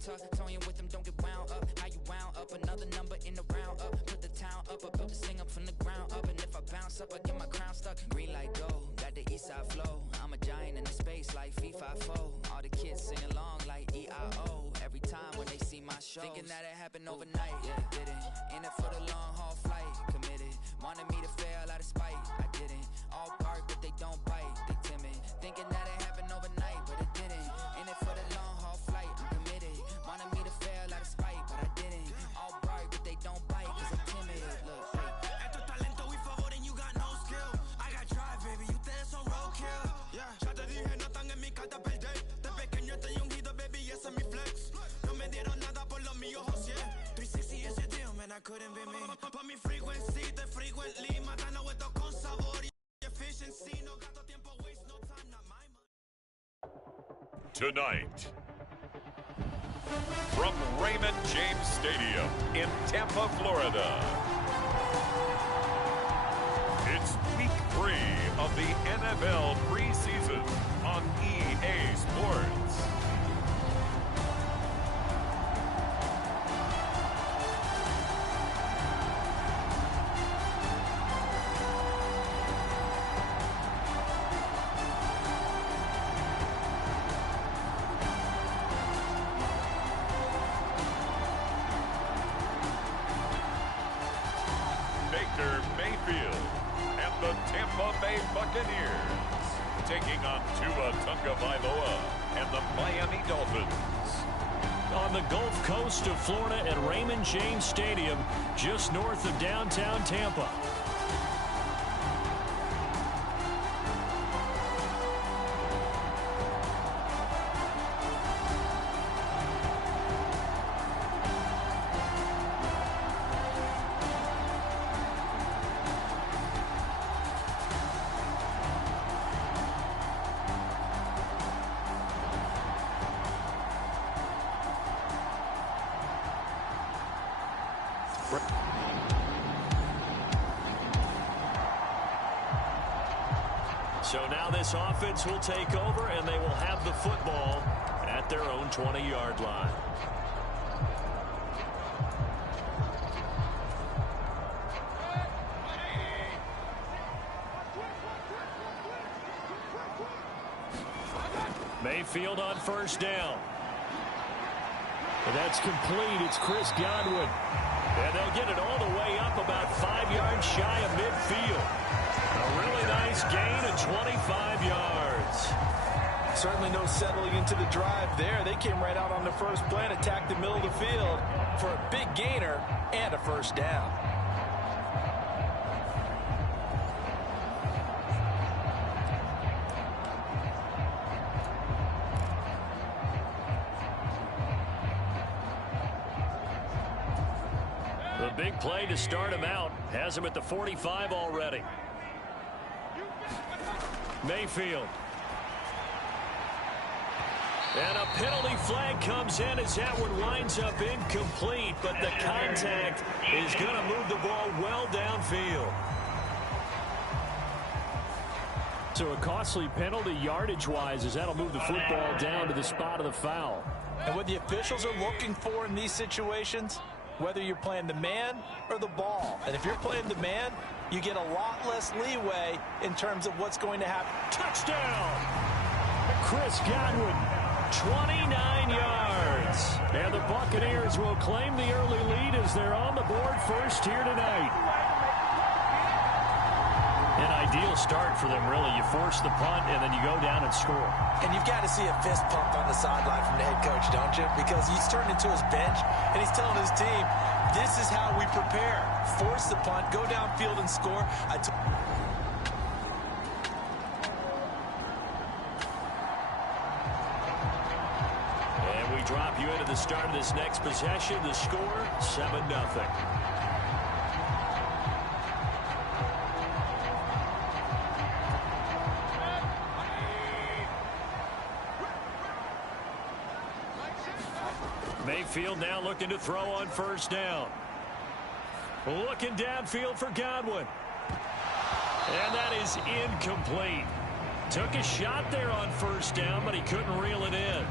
to toying with them, don't get wound up. How you wound up, another number in the round up. Put the town up, I built this thing up from the ground up. And if I bounce up, I get my crown stuck. Green light go, got the east side flow. I'm a giant in the space like FIFA 4. All the kids sing along like EIO. Every time when they see my shows, thinking that it happened overnight, yeah, didn't. In it for the long haul flight, committed. Wanted me to fail out of spite, I didn't. All bark but they don't bite, they timid. Thinking that it happened overnight, but it didn't. In it for the long haul flight, I'm committed. Wanted me to fail out of spite, but I didn't. All bark but they don't bite, cause I'm timid. Look, Esto es talento y favor and you got no skill. I got drive, baby, ustedes son roadkill. Yeah, ya te dije, no están en mi carta perder. De pequeño estoy ungido, baby, ese es mi flex. No me dieron nada por lo mío, José. 360 is your deal, man, I couldn't be me. Pa' mi frequency, te frequently. Matando esto con sabor y efficiency. No gasto tiempo, waste no time, not my money. Tonight, from Raymond James Stadium in Tampa, Florida, it's week 3 of the NFL preseason on EA Sports. Baker Mayfield and the Tampa Bay Buccaneers taking on Tua Tagovailoa and the Miami Dolphins. On the Gulf Coast of Florida at Raymond James Stadium, just north of downtown Tampa. So now this offense will take over, and they will have the football at their own 20-yard line. Mayfield on first down. And that's complete. It's Chris Godwin. And they'll get it all the way up about 5 yards shy of midfield. A really nice gain of 25 yards. Certainly no settling into the drive there. They came right out on the first play and attacked the middle of the field for a big gainer and a first down. The big play to start him out has him at the 45 already. Mayfield. And a penalty flag comes in as that one winds up incomplete, but the contact is going to move the ball well downfield. So a costly penalty yardage-wise as that'll move the football down to the spot of the foul. And what the officials are looking for in these situations, whether you're playing the man or the ball. And if you're playing the man, you get a lot less leeway in terms of what's going to happen. Touchdown! Chris Godwin, 29 yards. And the Buccaneers will claim the early lead as they're on the board first here tonight. An ideal start for them, really. You force the punt, and then you go down and score. And you've got to see a fist pump on the sideline from the head coach, don't you? Because he's turned into his bench, and he's telling his team, this is how we prepare. Force the punt, go downfield and score. And we drop you into the start of this next possession. The score, 7-0. Mayfield now looking to throw on first down. Looking downfield for Godwin. And that is incomplete. Took a shot there on first down, but he couldn't reel it in.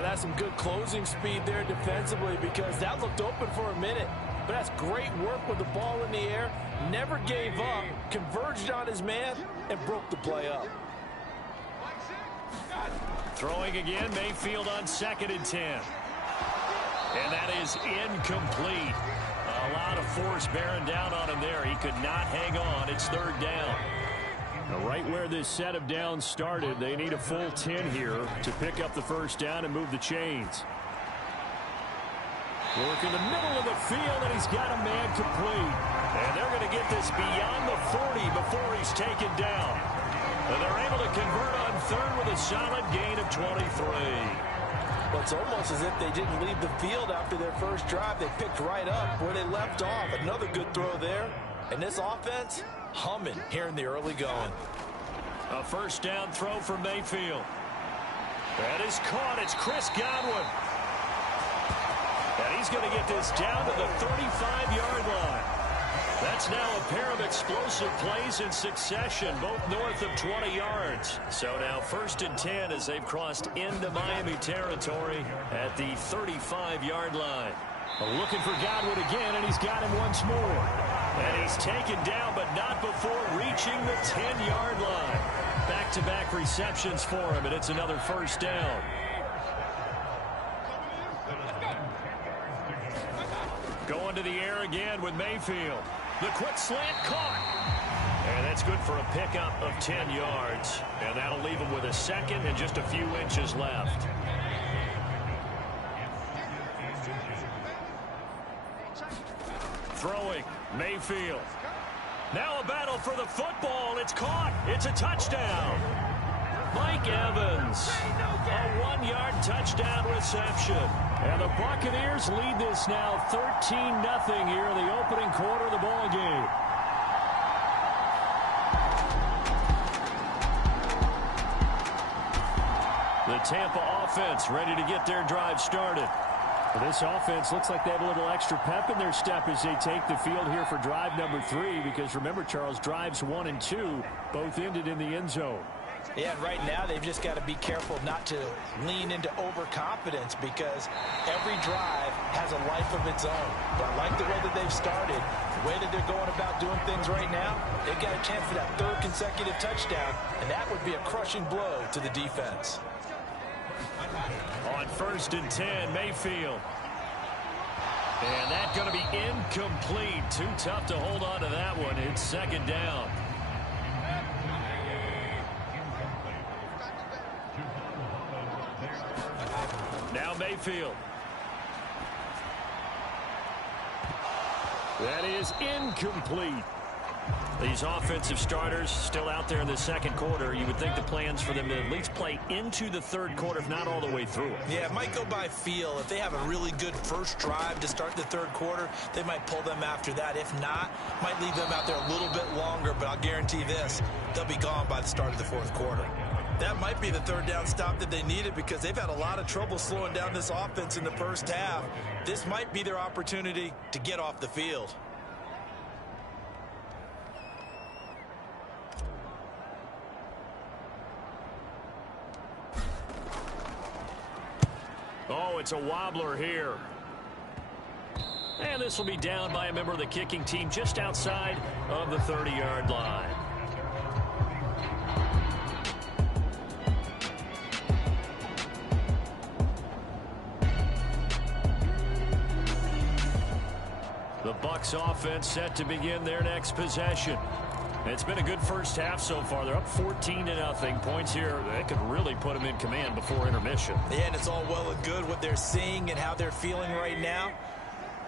That's some good closing speed there defensively because that looked open for a minute. But that's great work with the ball in the air. Never gave up, converged on his man, and broke the play up. Throwing again, Mayfield on 2nd and 10. And that is incomplete. A lot of force bearing down on him there. He could not hang on. It's 3rd down. Now, right where this set of downs started, they need a full 10 here to pick up the 1st down and move the chains. Work in the middle of the field, and he's got a man complete. And they're going to get this beyond the 40 before he's taken down. And they're able to convert on 3rd with a solid gain of 23. Well, it's almost as if they didn't leave the field after their first drive. They picked right up where they left off. Another good throw there. And this offense, humming here in the early going. A 1st down throw for Mayfield. That is caught. It's Chris Godwin. And he's going to get this down to the 35-yard line. That's now a pair of explosive plays in succession, both north of 20 yards. So now 1st and 10 as they've crossed into Miami territory at the 35-yard line. Looking for Godwin again, and he's got him once more. And he's taken down, but not before reaching the 10-yard line. Back-to-back receptions for him, and it's another 1st down. Going to the air again with Mayfield. The quick slant caught. And that's good for a pickup of 10 yards. And that'll leave him with a 2nd and just a few inches left. Throwing, Mayfield. Now a battle for the football. It's caught. It's a touchdown. Mike Evans, a 1-yard touchdown reception. And the Buccaneers lead this now 13-0 here in the opening quarter of the ball game. The Tampa offense ready to get their drive started. Well, this offense looks like they have a little extra pep in their step as they take the field here for drive number 3 because remember, Charles, drives 1 and 2 both ended in the end zone. Yeah, and right now they've just got to be careful not to lean into overconfidence because every drive has a life of its own. But I like the way that they've started, the way that they're going about doing things right now. They've got a chance for that 3rd consecutive touchdown, and that would be a crushing blow to the defense. On 1st and 10, Mayfield. And that's going to be incomplete. Too tough to hold on to that one. It's 2nd down. Now Mayfield. That is incomplete. These offensive starters still out there in the 2nd quarter. You would think the plans for them to at least play into the 3rd quarter, if not all the way through it. Yeah, it might go by feel. If they have a really good first drive to start the 3rd quarter, they might pull them after that. If not, might leave them out there a little bit longer, but I'll guarantee this, they'll be gone by the start of the 4th quarter. That might be the 3rd down stop that they needed because they've had a lot of trouble slowing down this offense in the first half. This might be their opportunity to get off the field. Oh, it's a wobbler here. And this will be down by a member of the kicking team just outside of the 30-yard line. The Bucs offense set to begin their next possession. It's been a good first half so far. They're up 14-0. Points here, they could really put them in command before intermission. Yeah, and it's all well and good what they're seeing and how they're feeling right now.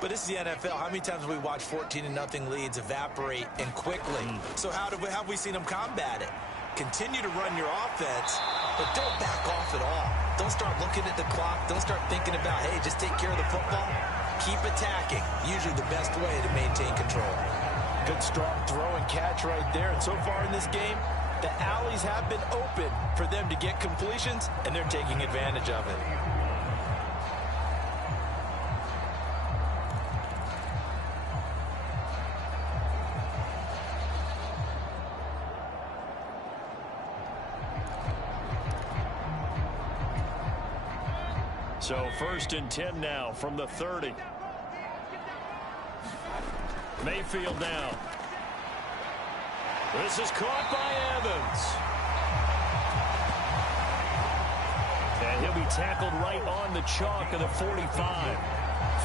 But this is the NFL. How many times have we watched 14-0 leads evaporate and quickly? So how have we seen them combat it? Continue to run your offense, but don't back off at all. Don't start looking at the clock. Don't start thinking about, hey, just take care of the football. Keep attacking. Usually the best way to maintain control. Good strong throw and catch right there. And so far in this game, the alleys have been open for them to get completions, and they're taking advantage of it. So 1st and 10 now from the 30. Mayfield now. This is caught by Evans. And he'll be tackled right on the chalk of the 45.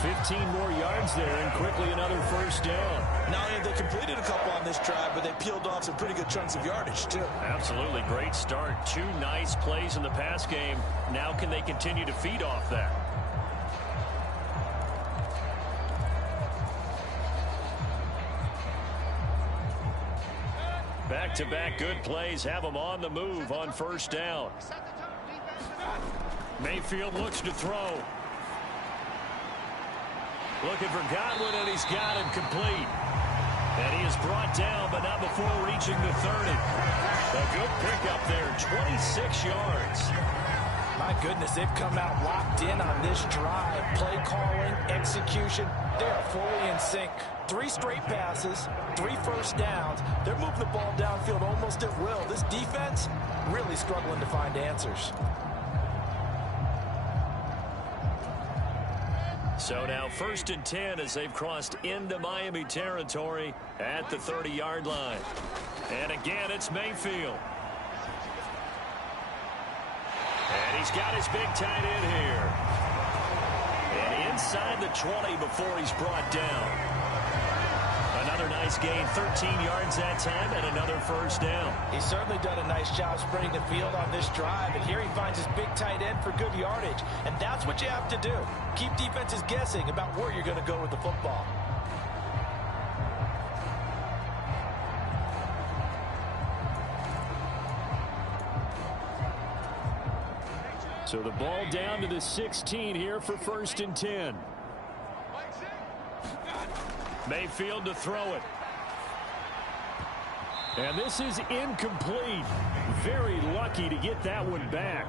15 more yards there, and quickly another 1st down. Not only have they completed a couple on this drive, but they peeled off some pretty good chunks of yardage, too. Absolutely great start. 2 nice plays in the pass game. Now can they continue to feed off that? Back-to-back good plays have them on the move on 1st down. Mayfield looks to throw. Looking for Godwin, and he's got him complete. And he is brought down, but not before reaching the 30. A good pickup there, 26 yards. My goodness, they've come out locked in on this drive. Play calling, execution, they are fully in sync. 3 straight passes, 3 1st downs. They're moving the ball downfield almost at will. This defense really struggling to find answers. So now 1st and 10 as they've crossed into Miami territory at the 30-yard line. And again, it's Mayfield. And he's got his big tight end here. And inside the 20 before he's brought down. Another nice gain, 13 yards that time, and another 1st down. He's certainly done a nice job spreading the field on this drive, and here he finds his big tight end for good yardage. And that's what you have to do. Keep defenses guessing about where you're going to go with the football. So the ball down to the 16 here for 1st and 10. Mayfield to throw it. And this is incomplete. Very lucky to get that one back.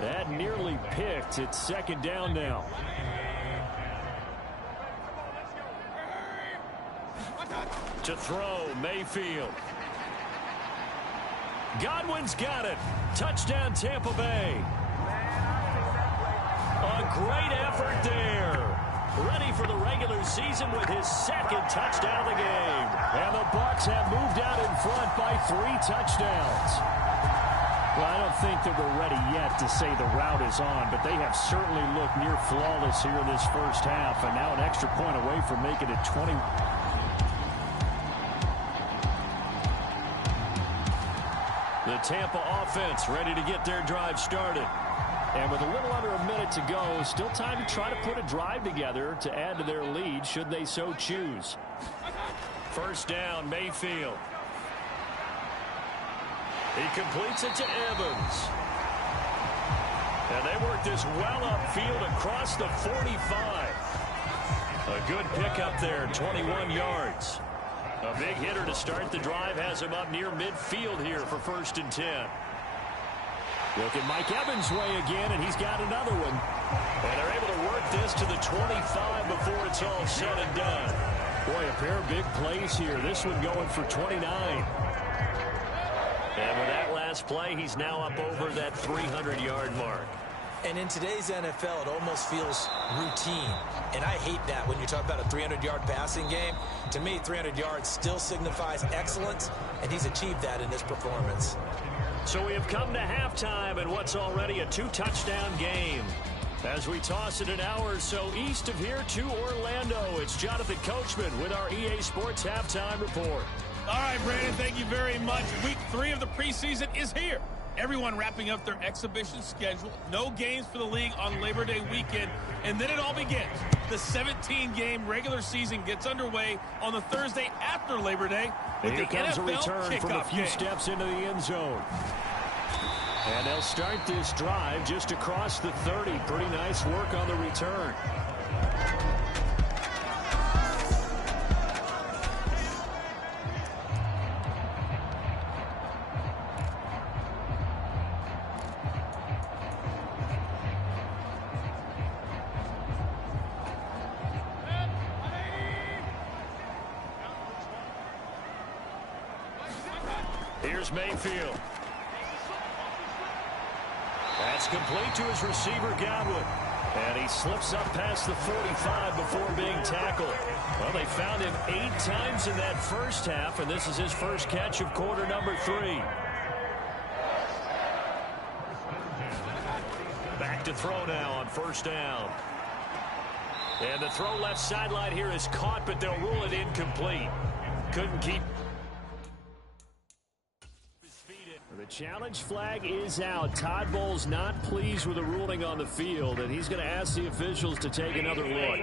That nearly picked. It's 2nd down now. To throw, Mayfield. Godwin's got it. Touchdown, Tampa Bay. A great effort there. Ready for the regular season with his 2nd touchdown of the game. And the Bucs have moved out in front by 3 touchdowns. Well, I don't think that we're ready yet to say the route is on, but they have certainly looked near flawless here in this 1st half, and now an extra point away from making it 20. The Tampa offense ready to get their drive started. And with a little under a minute to go, still time to try to put a drive together to add to their lead should they so choose. 1st down, Mayfield. He completes it to Evans. And they work this well upfield across the 45. A good pickup there, 21 yards. A big hitter to start the drive has him up near midfield here for 1st and 10. Look at Mike Evans' way again, and he's got another one. And they're able to work this to the 25 before it's all said and done. Boy, a pair of big plays here. This one going for 29. And with that last play, he's now up over that 300-yard mark. And in today's NFL, it almost feels routine. And I hate that when you talk about a 300-yard passing game. To me, 300 yards still signifies excellence, and he's achieved that in this performance. So we have come to halftime in what's already a 2-touchdown game. As we toss it an hour or so east of here to Orlando, it's Jonathan Coachman with our EA Sports Halftime Report. All right, Brandon, thank you very much. Week 3 of the preseason is here. Everyone wrapping up their exhibition schedule. No games for the league on Labor Day weekend. And then it all begins. The 17-game regular season gets underway on the Thursday after Labor Day with Here the comes NFL a return from a few game. steps into the end zone. And they'll start this drive just across the 30. Pretty nice work on the return. Here's Mayfield. And That's complete to his receiver, Godwin. And he slips up past the 45 before being tackled. Well, they found him 8 times in that first half, and this is his first catch of quarter number 3. Back to throw now on first down. And the throw left sideline here is caught, but they'll rule it incomplete. Couldn't keep. The challenge flag is out. Todd Bowles not pleased with the ruling on the field, and he's going to ask the officials to take another look.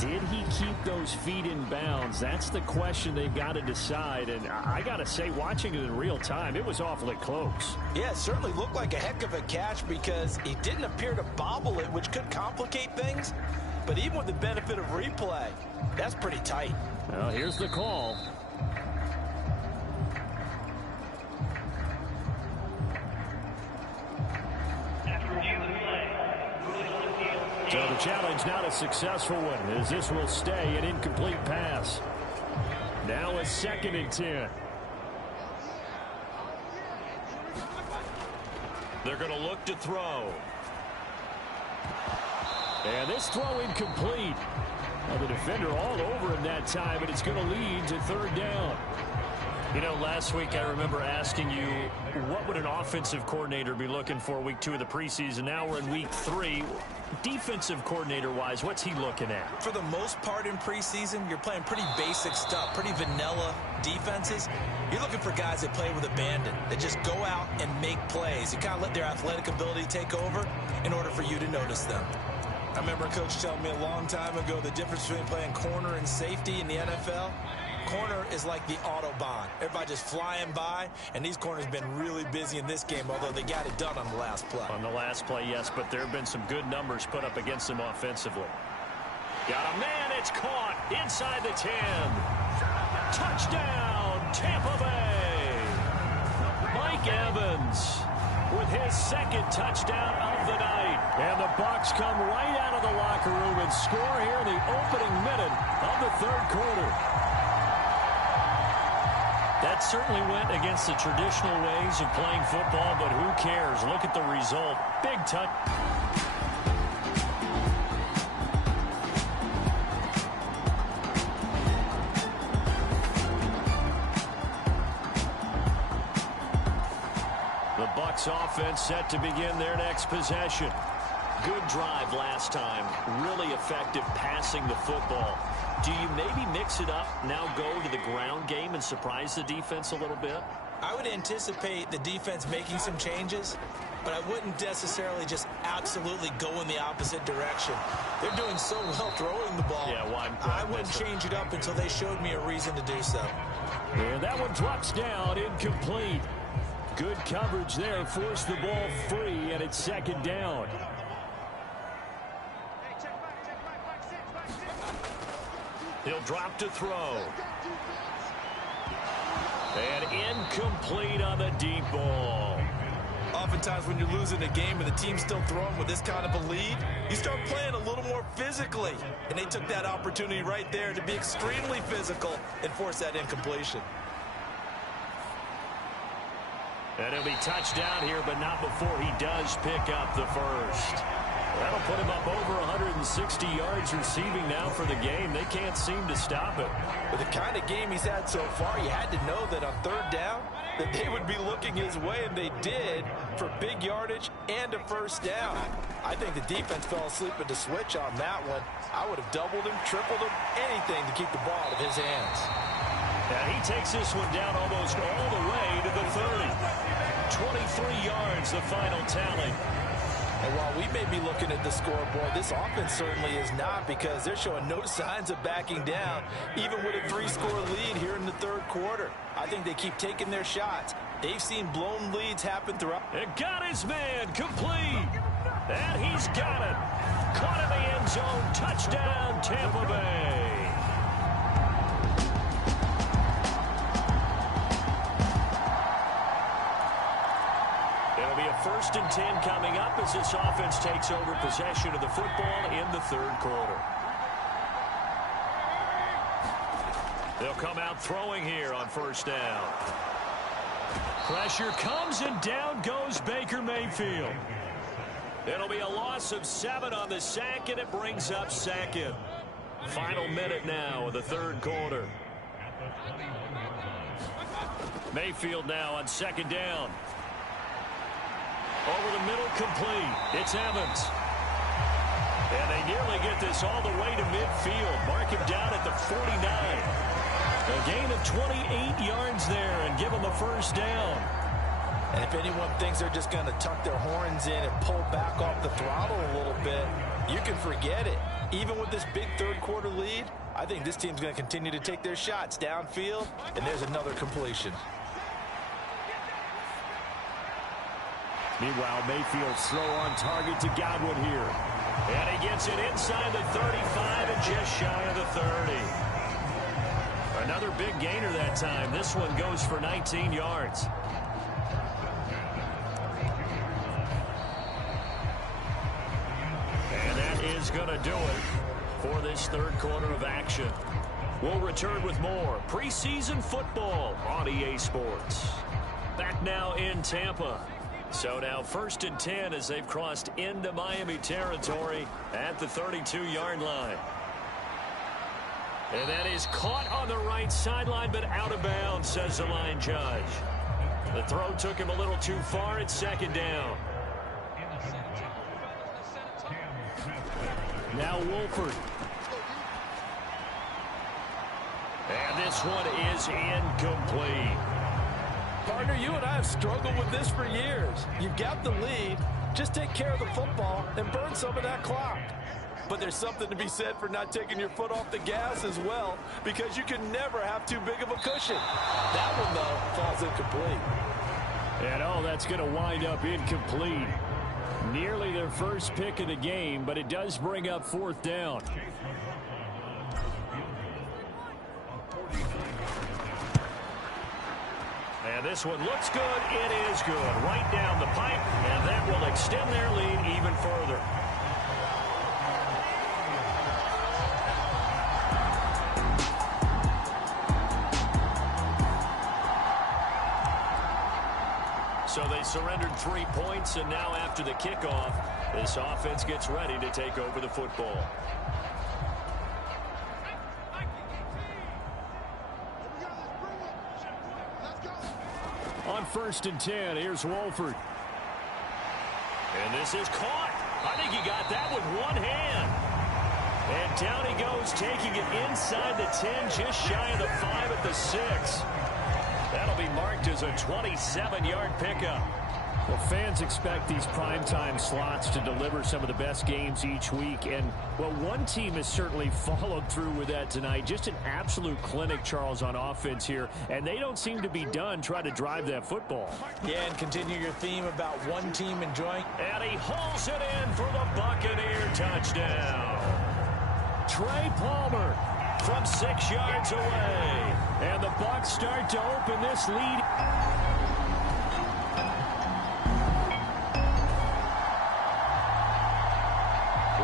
Did he keep those feet in bounds? That's the question they've got to decide. And I got to say, watching it in real time, it was awfully close. Yeah, it certainly looked like a heck of a catch because he didn't appear to bobble it, which could complicate things. But even with the benefit of replay, that's pretty tight. Well, here's the call. So the challenge not a successful one, as this will stay an incomplete pass. Now a 2nd and 10. They're going to look to throw. And this throw incomplete. Well, the defender all over him that time, and it's going to lead to 3rd down. You know, last week I remember asking you, what would an offensive coordinator be looking for week 2 of the preseason? Now we're in week 3. Defensive coordinator-wise, what's he looking at? For the most part in preseason, you're playing pretty basic stuff, pretty vanilla defenses. You're looking for guys that play with abandon, that just go out and make plays. You kind of let their athletic ability take over in order for you to notice them. I remember a coach telling me a long time ago the difference between playing corner and safety in the NFL. Corner is like the Autobahn. Everybody just flying by, and these corners have been really busy in this game, although they got it done on the last play. On the last play, yes, but there have been some good numbers put up against them offensively. Got a man, it's caught inside the 10. Touchdown, Tampa Bay. Mike Evans with his 2nd touchdown of the night. And the Bucs come right out of the locker room and score here in the opening minute of the 3rd quarter. That certainly went against the traditional ways of playing football, but who cares? Look at the result. Big touch. The Bucs offense set to begin their next possession. Good drive last time. Really effective passing the football. Do you maybe mix it up, now go to the ground game and surprise the defense a little bit? I would anticipate the defense making some changes, but I wouldn't necessarily just absolutely go in the opposite direction. They're doing so well throwing the ball. Yeah, why I wouldn't change it up until they showed me a reason to do so. And that one drops down, incomplete. Good coverage there, forced the ball free, and it's 2nd down. He'll drop to throw. And incomplete on the deep ball. Oftentimes when you're losing a game and the team's still throwing with this kind of a lead, you start playing a little more physically. And they took that opportunity right there to be extremely physical and force that incompletion. And he'll be touched down here, but not before he does pick up the first. That'll put him up over 160 yards receiving now for the game. They can't seem to stop it. With the kind of game he's had so far, you had to know that on 3rd down, that they would be looking his way, and they did, for big yardage and a first down. I think the defense fell asleep at the switch on that one. I would have doubled him, tripled him, anything to keep the ball out of his hands. Now he takes this one down almost all the way to the 30. 23 yards, the final tally. And while we may be looking at the scoreboard, this offense certainly is not, because they're showing no signs of backing down, even with a 3-score lead here in the 3rd quarter. I think they keep taking their shots. They've seen blown leads happen throughout. It got his man complete. And he's got it. Caught in the end zone. Touchdown, Tampa Bay. It'll be a 1st and 10 coming up as this offense takes over possession of the football in the 3rd quarter. They'll come out throwing here on 1st down. Pressure comes, and down goes Baker Mayfield. It'll be a loss of 7 on the sack, and it brings up 2nd. Final minute now of the 3rd quarter. Mayfield now on 2nd down. Over the middle, complete. It's Evans. And they nearly get this all the way to midfield. Mark him down at the 49. A gain of 28 yards there and give them a 1st down. And if anyone thinks they're just going to tuck their horns in and pull back off the throttle a little bit, you can forget it. Even with this big 3rd quarter lead, I think this team's going to continue to take their shots downfield, and there's another completion. Meanwhile, Mayfield's throw on target to Godwin here. And he gets it inside the 35 and just shy of the 30. Another big gainer that time. This one goes for 19 yards. And that is going to do it for this 3rd quarter of action. We'll return with more preseason football on EA Sports. Back now in Tampa. So now 1st and 10 as they've crossed into Miami territory at the 32-yard line. And that is caught on the right sideline, but out of bounds, says the line judge. The throw took him a little too far. It's 2nd down. Now Wolford. And this one is incomplete. Partner, you and I have struggled with this for years. You've got the lead. Just take care of the football and burn some of that clock. But there's something to be said for not taking your foot off the gas as well, because you can never have too big of a cushion. That one, though, falls incomplete. And, oh, that's going to wind up incomplete. Nearly their first pick of the game, but it does bring up 4th down. And this one looks good. It is good. Right down the pipe, and that will extend their lead even further. So they surrendered 3 points, and now after the kickoff, this offense gets ready to take over the football. On 1st and 10, here's Wolford. And this is caught. I think he got that with one hand. And down he goes, taking it inside the 10, just shy of the 5 at the 6. That'll be marked as a 27-yard pickup. Well, fans expect these primetime slots to deliver some of the best games each week. And, well, one team has certainly followed through with that tonight. Just an absolute clinic, Charles, on offense here. And they don't seem to be done trying to drive that football. Yeah, and continue your theme about one team enjoying. And he hauls it in for the Buccaneer touchdown. Trey Palmer from 6 yards away. And the Bucs start to open this lead.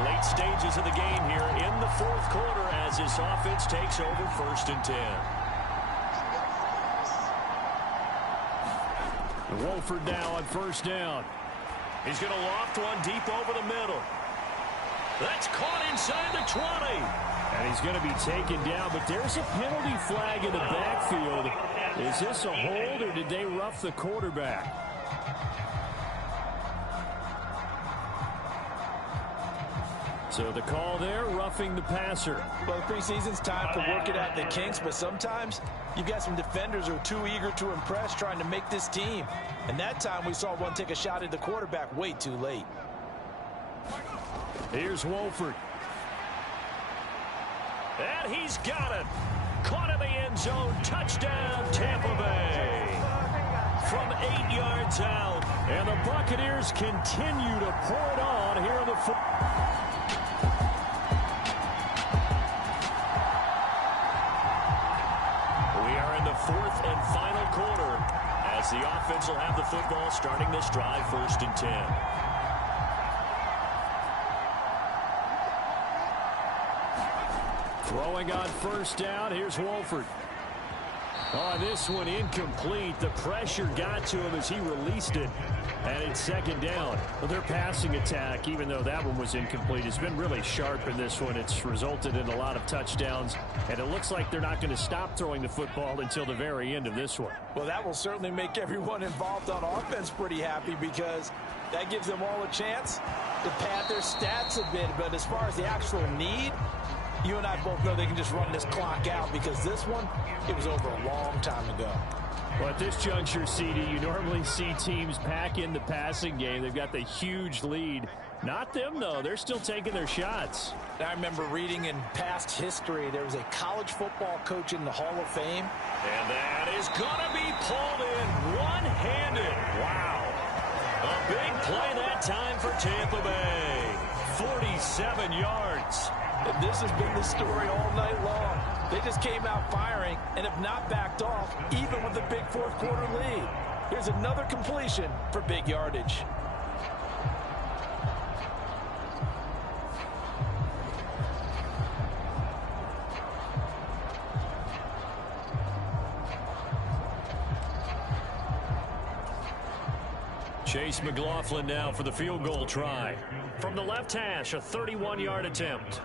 Late stages of the game here in the 4th quarter as this offense takes over 1st and 10. Wolford now on 1st down. He's going to loft one deep over the middle. That's caught inside the 20. And he's going to be taken down, but there's a penalty flag in the backfield. Is this a hold, or did they rough the quarterback? So the call there, roughing the passer. Well, the preseason's time for working out the kinks, but sometimes you've got some defenders who are too eager to impress, trying to make this team. And that time we saw one take a shot at the quarterback way too late. Here's Wolford. And he's got it. Caught in the end zone. Touchdown, Tampa Bay. From 8 yards out. And the Buccaneers continue to pour it on here in the We are in the 4th and final quarter as the offense will have the football starting this drive 1st and 10. Throwing on 1st down, here's Wolford. Oh, this one incomplete. The pressure got to him as he released it. And it's second down. Well, their passing attack, even though that one was incomplete, has been really sharp in this one. It's resulted in a lot of touchdowns. And it looks like they're not going to stop throwing the football until the very end of this one. Well, that will certainly make everyone involved on offense pretty happy because that gives them all a chance to pad their stats a bit. But as far as the actual need, you and I both know they can just run this clock out because this one, it was over a long time ago. Well, at this juncture, CD, you normally see teams pack in the passing game. They've got the huge lead. Not them, though. They're still taking their shots. I remember reading in past history, there was a college football coach in the Hall of Fame. And that is going to be pulled in one-handed. Wow. A big play that time for Tampa Bay. 47 yards. And this has been the story all night long. They just came out firing and have not backed off, even with the big fourth quarter lead. Here's another completion for big yardage. Chase McLaughlin now for the field goal try. From the left hash, a 31-yard attempt.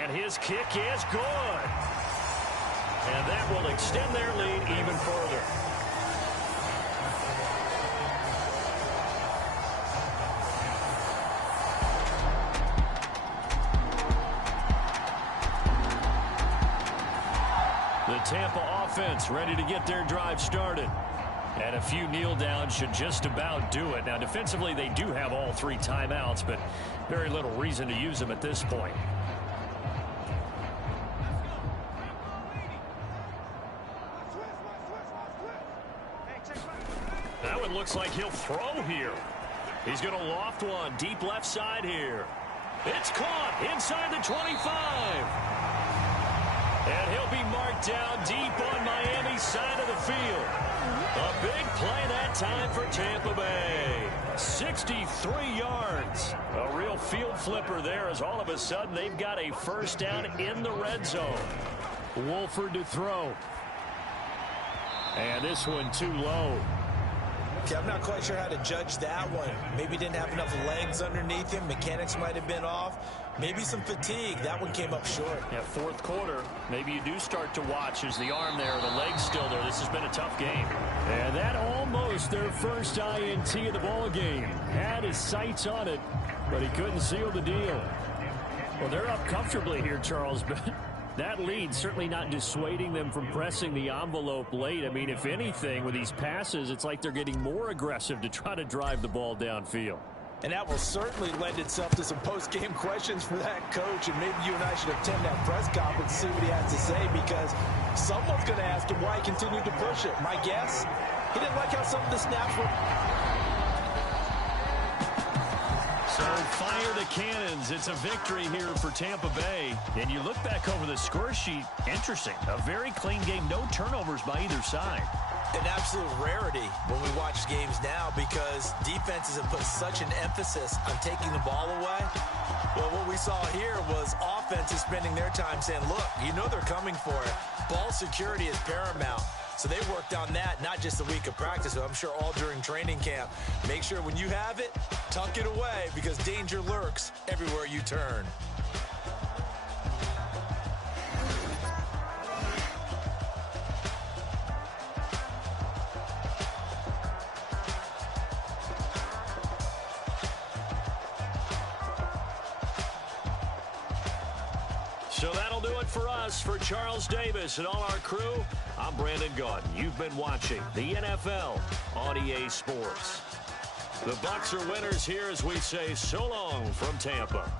And his kick is good. And that will extend their lead even further. The Tampa offense ready to get their drive started. And a few kneel downs should just about do it. Now, defensively, they do have all three timeouts, but very little reason to use them at this point. That one looks like he'll throw here. He's going to loft one deep left side here. It's caught inside the 25. And he'll be marked down deep on Miami's side of the field. A big play that time for Tampa Bay. 63 yards. A real field flipper there as all of a sudden they've got a first down in the red zone. Wolford to throw. And this one too low. Okay, I'm not quite sure how to judge that one. Maybe didn't have enough legs underneath him. Mechanics might have been off. Maybe some fatigue. That one came up short. Yeah, fourth quarter. Maybe you do start to watch as the arm there, the leg's still there. This has been a tough game. And that almost their first INT of the ball game. Had his sights on it, but he couldn't seal the deal. Well, they're up comfortably here, Charles, but that lead certainly not dissuading them from pressing the envelope late. I mean, if anything, with these passes, it's like they're getting more aggressive to try to drive the ball downfield. And that will certainly lend itself to some post-game questions for that coach. And maybe you and I should attend that press conference and see what he has to say, because someone's going to ask him why he continued to push it. My guess, he didn't like how some of the snaps were. So fire the cannons. It's a victory here for Tampa Bay. And you look back over the score sheet, interesting. A very clean game, no turnovers by either side. An absolute rarity when we watch games now, because defenses have put such an emphasis on taking the ball away. Well, what we saw here was offenses spending their time saying, look, you know they're coming for it. Ball security is paramount. So they worked on that, not just a week of practice, but I'm sure all during training camp. Make sure when you have it, tuck it away, because danger lurks everywhere you turn. So that'll do it for us. For Charles Davis and all our crew, I'm Brandon Gaudin. You've been watching the NFL on EA Sports. The Bucs are winners here as we say so long from Tampa.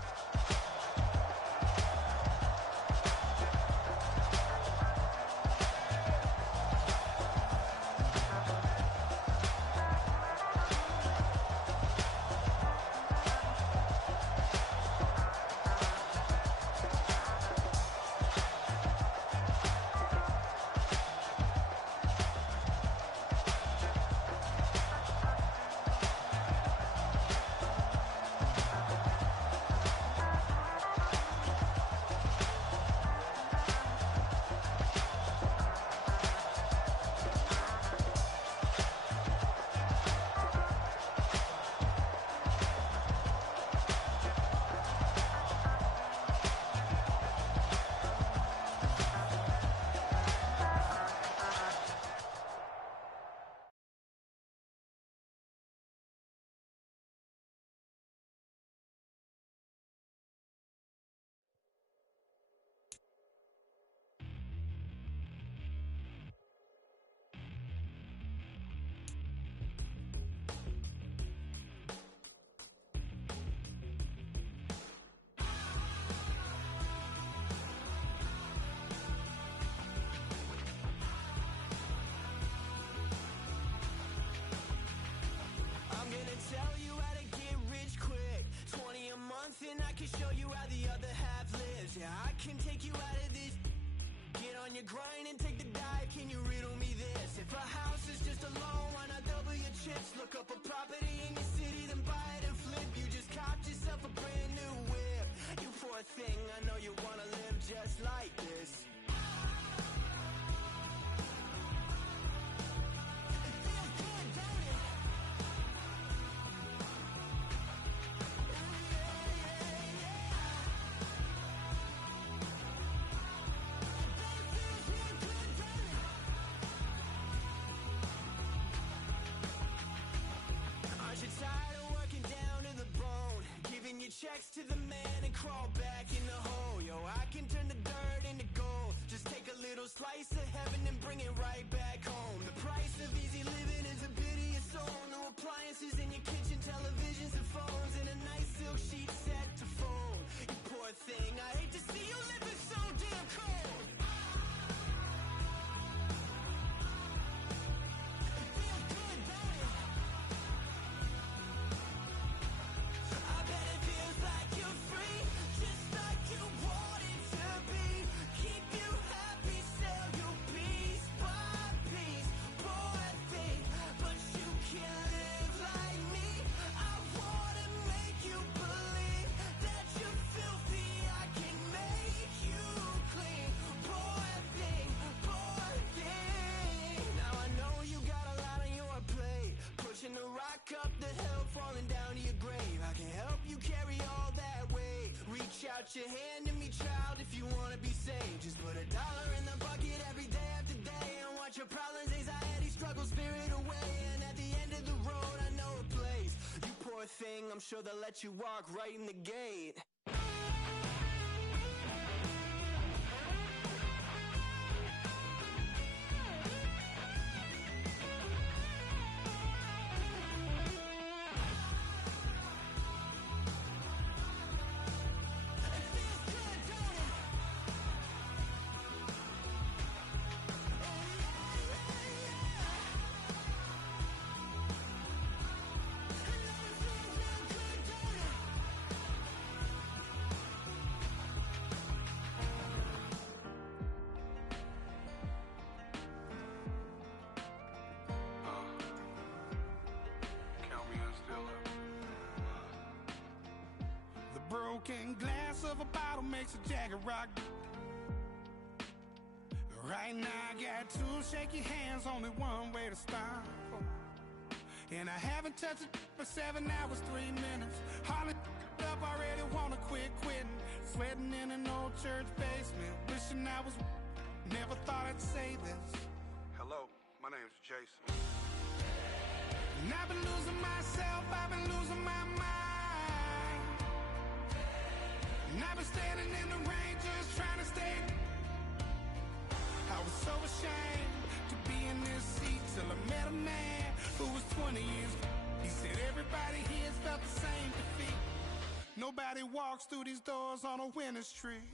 and I can show you how the other half lives. Yeah, I can take you out of this. Get on your grind and take the dive. Can you riddle me this? If a house is just a loan, why not double your chips? Look up a property in your city, then buy it and flip. You just copped yourself a brand new whip. You poor thing, I know you wanna live just like this. Checks to the man and crawl back in the hole. Yo, I can turn the dirt into gold. Just take a little slice of heaven and bring it right back home. The price of easy living is a bit of your soul. No appliances in your kitchen, televisions and phones, and a nice silk sheet set to fold. You poor thing, I hate to see you living so damn cold. Up the hill, falling down to your grave. I can help you carry all that weight. Reach out your hand to me, child, if you want to be saved. Just put $1 in the bucket every day after day and watch your problems, anxiety, struggle, spirit away. And at the end of the road, I know a place. You poor thing, I'm sure they'll let you walk right in the gate. Broken glass of a bottle makes a Jagger rock. Right now I got two shaky hands, only one way to stop. And I haven't touched it for 7 hours, 3 minutes. Hardly up, already wanna quitting. Sweating in an old church basement, wishing I was. Never thought I'd say this. Hello, my name's Jason. And I've been losing myself, I've been losing my mind. And I've been standing in the rain just trying to stay. I was so ashamed to be in this seat till I met a man who was 20 years. He said everybody here's felt the same defeat. Nobody walks through these doors on a winner's tree.